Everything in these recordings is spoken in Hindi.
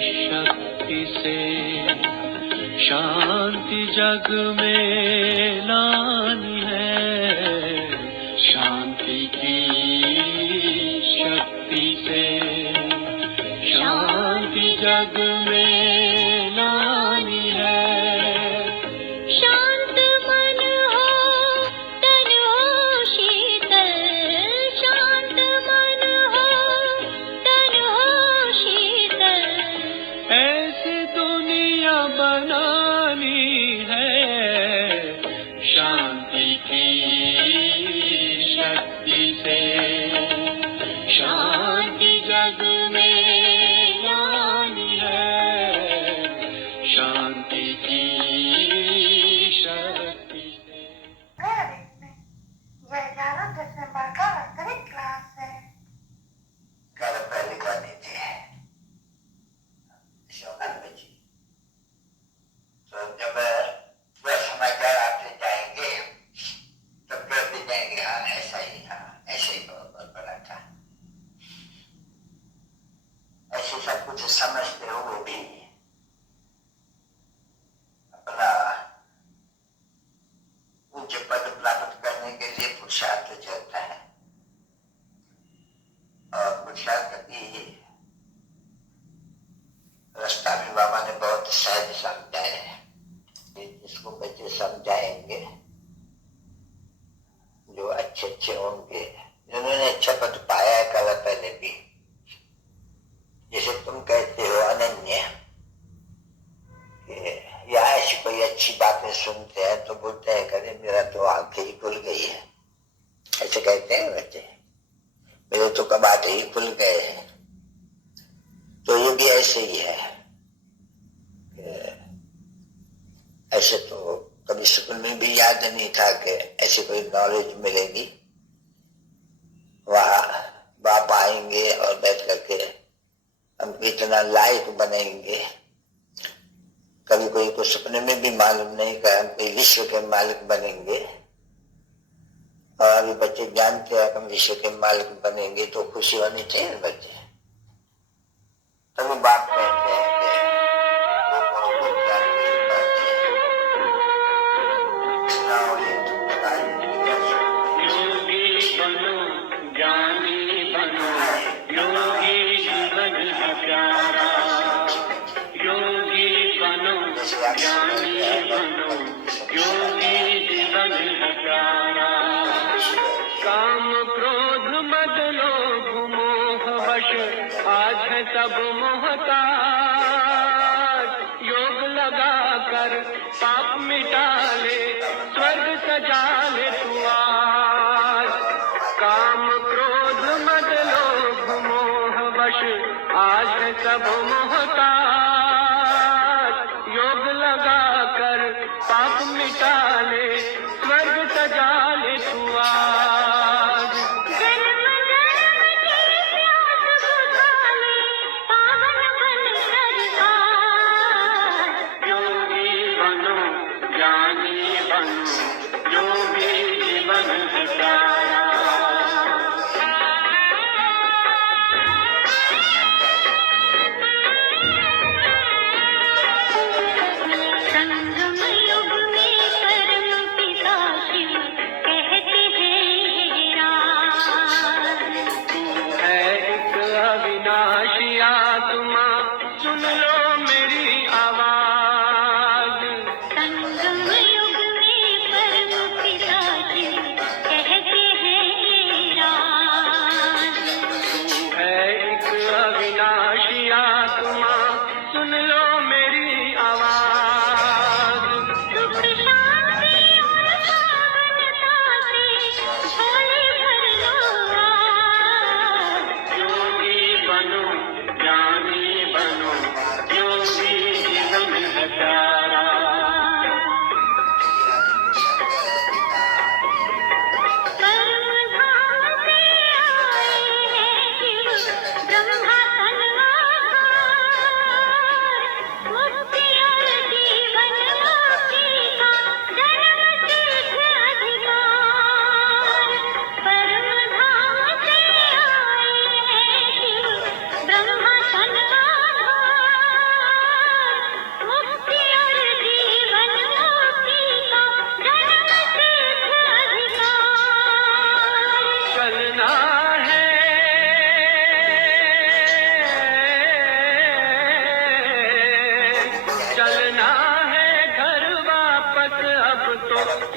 शक्ति से शांति जग में लानी है। शांति की शक्ति से शांति जग में लानी है। शांत मन हो तन हो शीतल, शांत मन हो तन हो शीतल। ऐसी दुनिया बनानी है। शांति की शक्ति से शांति जग में लानी है। शांति की शक्ति से। ये 11 दिसंबर का अंतरिक क्लास है। कल पहली करनी थी शौकत जी। तो जब वह समाचार आपसे जाएंगे तो फिर भी जाएंगे। हाँ ऐसा ही था, ऐसे ही बहुत बड़ा था। ऐसे सब कुछ समझते हुए भी अपना ऊंचे पद प्राप्त करने के लिए पुरुषार्थ चलता है। और पुरुषार्थ की रास्ता भी बाबा ने बहुत सहज समझाए हैं। जिसको बच्चे समझाएंगे जो अच्छे अच्छे होंगे, जिन्होंने अच्छा पद पाया है कल पहले भी। जैसे तुम कहते हो अनन्य, या ऐसी कोई अच्छी बातें सुनते हैं तो बोलते हैं करे मेरा तो आंखें ही खुल गई है। ऐसे कहते हैं बच्चे, मेरे तो कबाटे ही खुल गए हैं। तो ये भी ऐसे ही है। ऐसे तो कभी स्कूल में भी याद नहीं था कि ऐसी कोई नॉलेज मिलेगी। वहां बाप आएंगे और बैठ करके हमको इतना लायक बनेंगे। कभी कोई को सपने में भी मालूम नहीं कि हम कोई विश्व के मालिक बनेंगे। और अभी बच्चे जानते हैं कि हम विश्व के मालिक बनेंगे तो खुशी होनी चाहिए बच्चे। तभी बाप कहते हैं कि वो कहो वो क्या नहीं पाते। योगी बनो ज्ञानी बनो, योगी जीवन है प्यारा। योगी बनो ज्ञानी बनो, योगी जीवन है प्यारा। काम क्रोध मद लोभ मोह वश आज है सब मोहताज। योग लगा कर पाप मिटा ले, स्वर्ग सजा ले तू आज। काम क्रोध मद लोभ मोह वश आज है सब मोहताज। योग लगा कर पाप मिटा ले, स्वर्ग सजा ले तू आज। जन्म जन्म की प्यास बुझा ले, पावन बन कर आज। योगी बनो ज्ञानी बनो, योगी जीवन है प्यारा। संगम युग में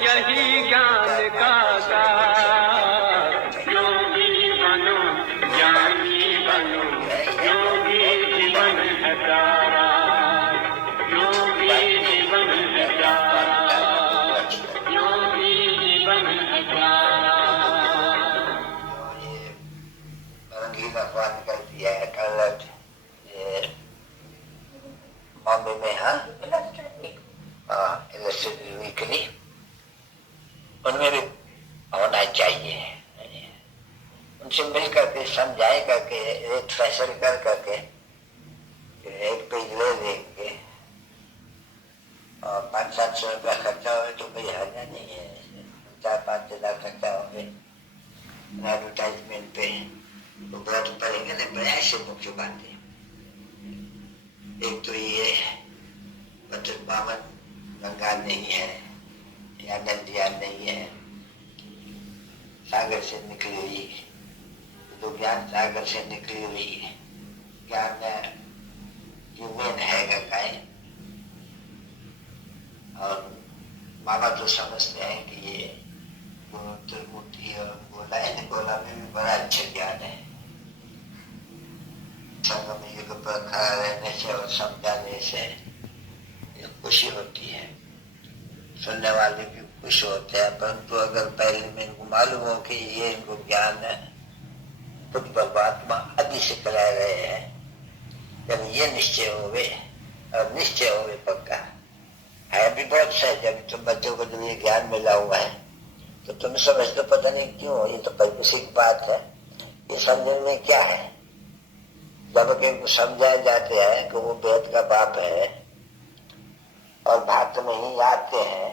यही ज्ञान का सार। योगी बनो ज्ञानी बनो, योगी जीवन है प्यारा, योगी जीवन है प्यारा, योगी जीवन है प्यारा। ये रंगीन अखबार निकल दिया है कलर, ये बॉम्बे में, हाँ इलस्ट्रेटेड वीकली, उनमें भी होना चाहिए। उनसे मिल करके समझाए करके एक फैसले कर करके एक पेज ले लेंगे और 500-700 रुपया खर्चा हो तो कोई हर्जा नहीं है। 4-5 हजार खर्चा होंगे एडवर्टाइजमेंट पे, तो बुरा तो पड़ेंगे ना। बड़ा ऐसे मुख्य बात है, एक तो ये पत्र पावन गंगा नहीं है या नदियाँ नहीं है, सागर से निकली हुई, तो ज्ञान सागर से निकली हुई ज्ञान की मेन है गंगाएं। और बाबा तो समझते हैं कि ये त्रिमूर्ति और गोला है, गोला में भी बड़ा अच्छा ज्ञान है। संगम युग पर खड़ा रहने से और समझाने से खुशी होती है, सुनने वाले भी खुश होते हैं। परंतु अगर पहले में इनको मालूम हो कि ये इनको ज्ञान है, खुद परमात्मा आदि से करा रहे हैं, जब ये निश्चय होवे, और निश्चय होवे पक्का है भी बहुत सहज। अभी तुम बच्चों को जब ये ज्ञान मिला हुआ है तो तुम समझते पता नहीं क्यों, ये तो परिचित बात है, ये समझने में क्या है। जब इनको समझाए जाते हैं कि वो वेद का बाप है और भारत में ही आते हैं,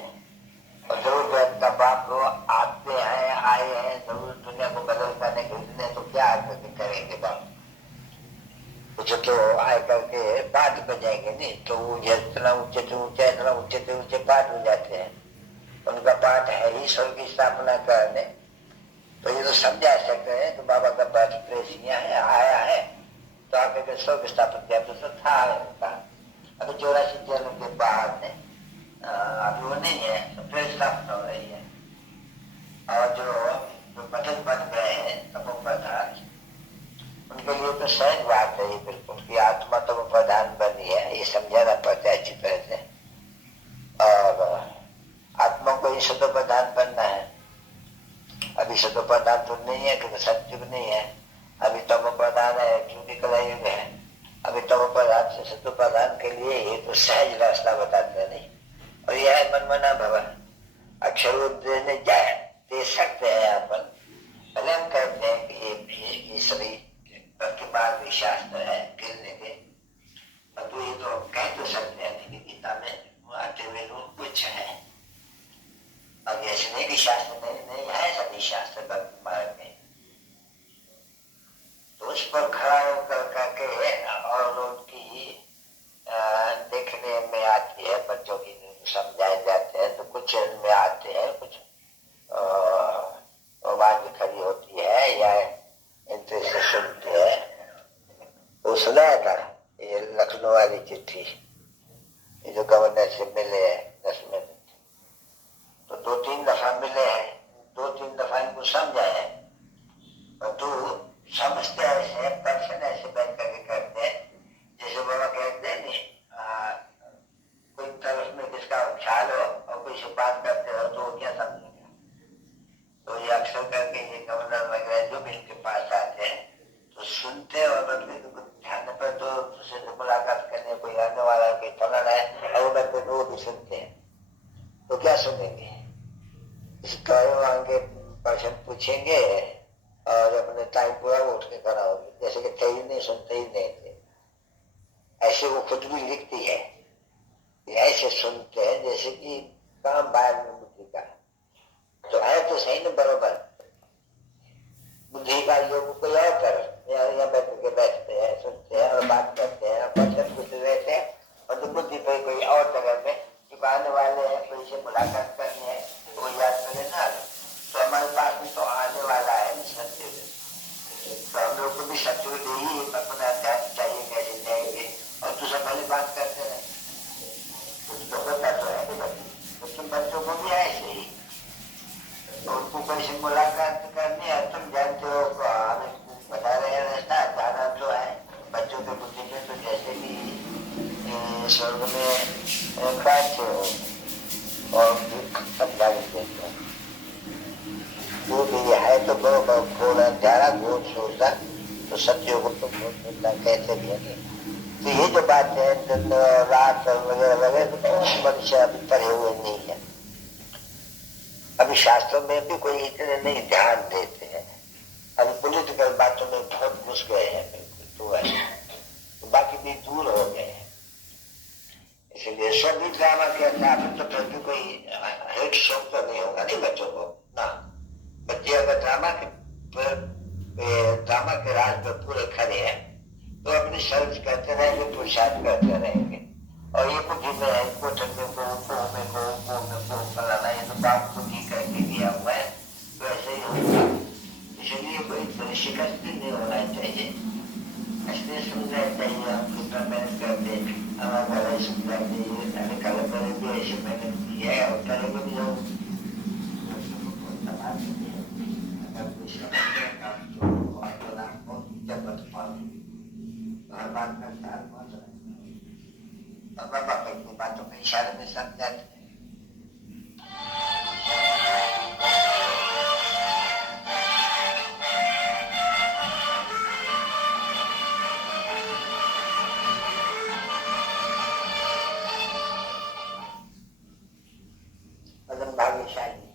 और जरूर वेद का बाप वो आते हैं, आए हैं, जरूर दुनिया को बदल करने के, तो क्या आकर करेंगे बाप, कुछ तो आए करके पाठ बजाएंगे नहीं, तो वो जितना ऊंचे से ऊंचे, इतना ऊंचे से ऊंचे पाठ हो जाते हैं। उनका पाठ है ही ईश्वर की स्थापना करने, तो ये तो समझा सकते हैं कि बाबा का पाठ प्रेस यहाँ है, आया है, तो आके ईश्वर की स्थापना किया, तो था उनका। अभी 84 जन्म के बाद में अभी वो नहीं है, तो प्रेस स्थापना हो रही है। और जो पठन बन गए हैं तपो प्रधान, उनके लिए तो सहज बात है ये बिल्कुल, की आत्मा तपो प्रधान बनी है, ये समझाना पड़ता है अच्छी तरह से। और आत्मा को ही सतो प्रधान बनना है। अभी सतो प्रधान तो नहीं है क्योंकि सत्युग नहीं है, अभी तमो प्रधान है क्योंकि कलयुग है। अभी तमो प्रधान से सतो प्रधान के लिए ये तो सहज रास्ता बताते नहीं। और यह है मनमना भवन, अक्षर देने जाए दे सकते हैं अपन, भले हम कहते हैं कि ये सभी प्रतिपाल भी शास्त्र है गिरने के, तो ये तो कह तो सकते हैं कि गीता में आते हुए लोग कुछ है। अब ऐसे नहीं कि शास्त्र नहीं है, सभी शास्त्र भक्ति मार्ग में, तो उस पर खड़ा होकर करके और उनकी देखने में आती है, बच्चों की समझाए जाते हैं, तो कुछ में आते हैं, कुछ रोमांच खड़ी होती है या इंटरेस्ट से सुनते हैं। वो सुनाया था ये लखनऊ वाली चिट्ठी, ये जो गवर्नर से मिले हैं 10 मिनट, तो 2-3 दफा मिले हैं, 2-3 दफा इनको समझाया है, और तो समझते ऐसे दर्शन ऐसे बैठ करके करते हैं जैसे बाबा कहते हैं नहीं, कोई तरफ में किसका ख्याल हो और कोई से बात करते हो तो क्या समझेगा। तो ये अक्सर करके ये गवर्नर वगैरह जो भी इनके पास आते हैं तो सुनते हैं, और बदले ध्यान पर तो दूसरे से मुलाकात करने कोई आने वाला कोई फलाना है और वो भी सुनते हैं, तो क्या सुनेंगे। इसका आगे प्रश्न पूछेंगे और अपने टाइम पूरा उठ के खड़ा होगी, जैसे कि थे ही नहीं, सुनते ही नहीं थे। ऐसे वो खुद भी लिखती है, ऐसे सुनते हैं जैसे कि काम बाहर में बुद्धि का, तो है तो सही ना बरोबर। बुद्धि का योग कोई और तरफ यहाँ बैठते हैं, सुनते हैं और बात करते हैं, क्वेश्चन पूछ रहते हैं, और तो बुद्धि पर कोई और जगह में आने वाले हैं, कोई से मुलाकात करनी है तो याद करें ना, तो हमारे पास में तो आने वाला है सत्य, तो हम लोग को भी सत्य ही अपना ध्यान चाहिए कैसे जाएंगे, और दूसरा पहले बात करते हैं, कुछ तो होता तो है, तो तुम बच्चों को भी ऐसे ही को देखें तो जैसे कि स्वर्ग में कांचे हो और समझाने देते हैं। वो भी है तो घोड़ा ज्यादा घोड़ सोचता तो सत्यों को तो घोड़ सोचता कैसे भी है। तो ये जो बात है रात वगैरह वगैरह तो मनुष्य अभी पढ़े हुए नहीं है। अभी शास्त्रों में भी कोई इतने नहीं ध्यान देते हैं। अभी पॉलिटिकल बातों में बहुत घुस गए हैं बिल्कुल तो है, बाकी भी दूर हो गए हैं। इसलिए सभी ड्रामा के अंदर तो फिर भी कोई हेड शॉक तो नहीं होगा नहीं बच्चों को ना। बच्चे अगर ड्रामा के राज पर पूरे खड़े हैं तो अपनी सर्च करते रहेंगे, पुरुषार्थ करते रहेंगे। और ये कुछ में है को फलाना ये तो बाप को ही करके दिया हुआ है वैसे ही होगा। इसलिए कोई शिकस्त नहीं होना चाहिए। इसलिए सुनना चाहिए हम कितना मेहनत करते हमारा घर सुनना चाहिए। कल मैंने भी ऐसी मेहनत की है और करेंगे भी लोग बातों के इशारे में सब जाते हैं। पदम भाग्यशाली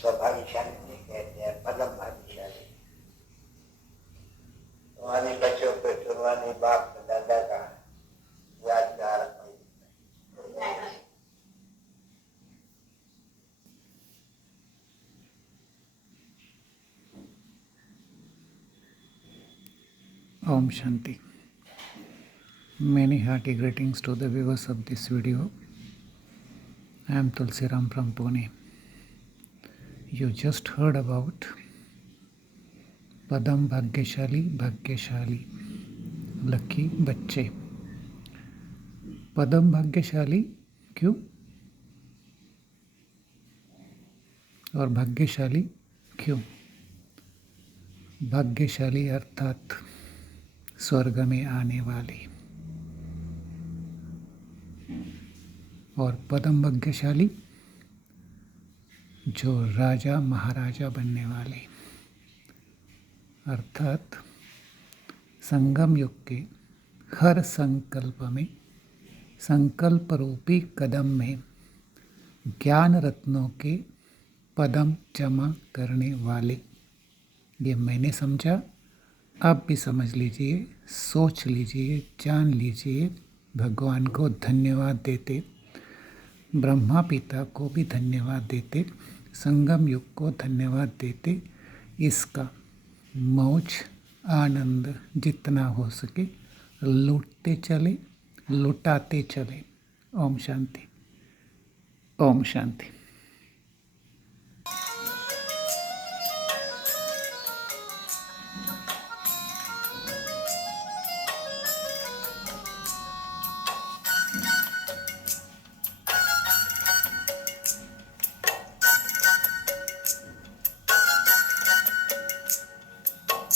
सौभाग्यशाली नहीं कहते हैं, पदम भाग्यशाली। तुम्हारे बच्चों पे तुम्हारे बाप दादा का यादगार Om Shanti. Many hearty greetings to the viewers of this video. I am Tulsiram from Pune. You just heard about Padam Bhagyashali, lucky बच्चे। पदम भाग्यशाली क्यों और भाग्यशाली क्यों? भाग्यशाली अर्थात स्वर्ग में आने वाले और पदम भाग्यशाली जो राजा महाराजा बनने वाले, अर्थात संगम युग के हर संकल्प में, संकल्प रूपी कदम में ज्ञान रत्नों के पदम जमा करने वाले। ये मैंने समझा, आप भी समझ लीजिए, सोच लीजिए, जान लीजिए। भगवान को धन्यवाद देते, ब्रह्मा पिता को भी धन्यवाद देते, संगम युग को धन्यवाद देते। इसका मौज आनंद जितना हो सके लूटते चले, लुटाते चले। ओम शांति, ओम शांति।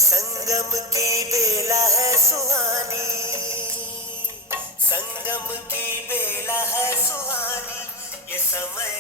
संगम की बेला है सुहानी, संगम की बेला है सुहानी, ये समय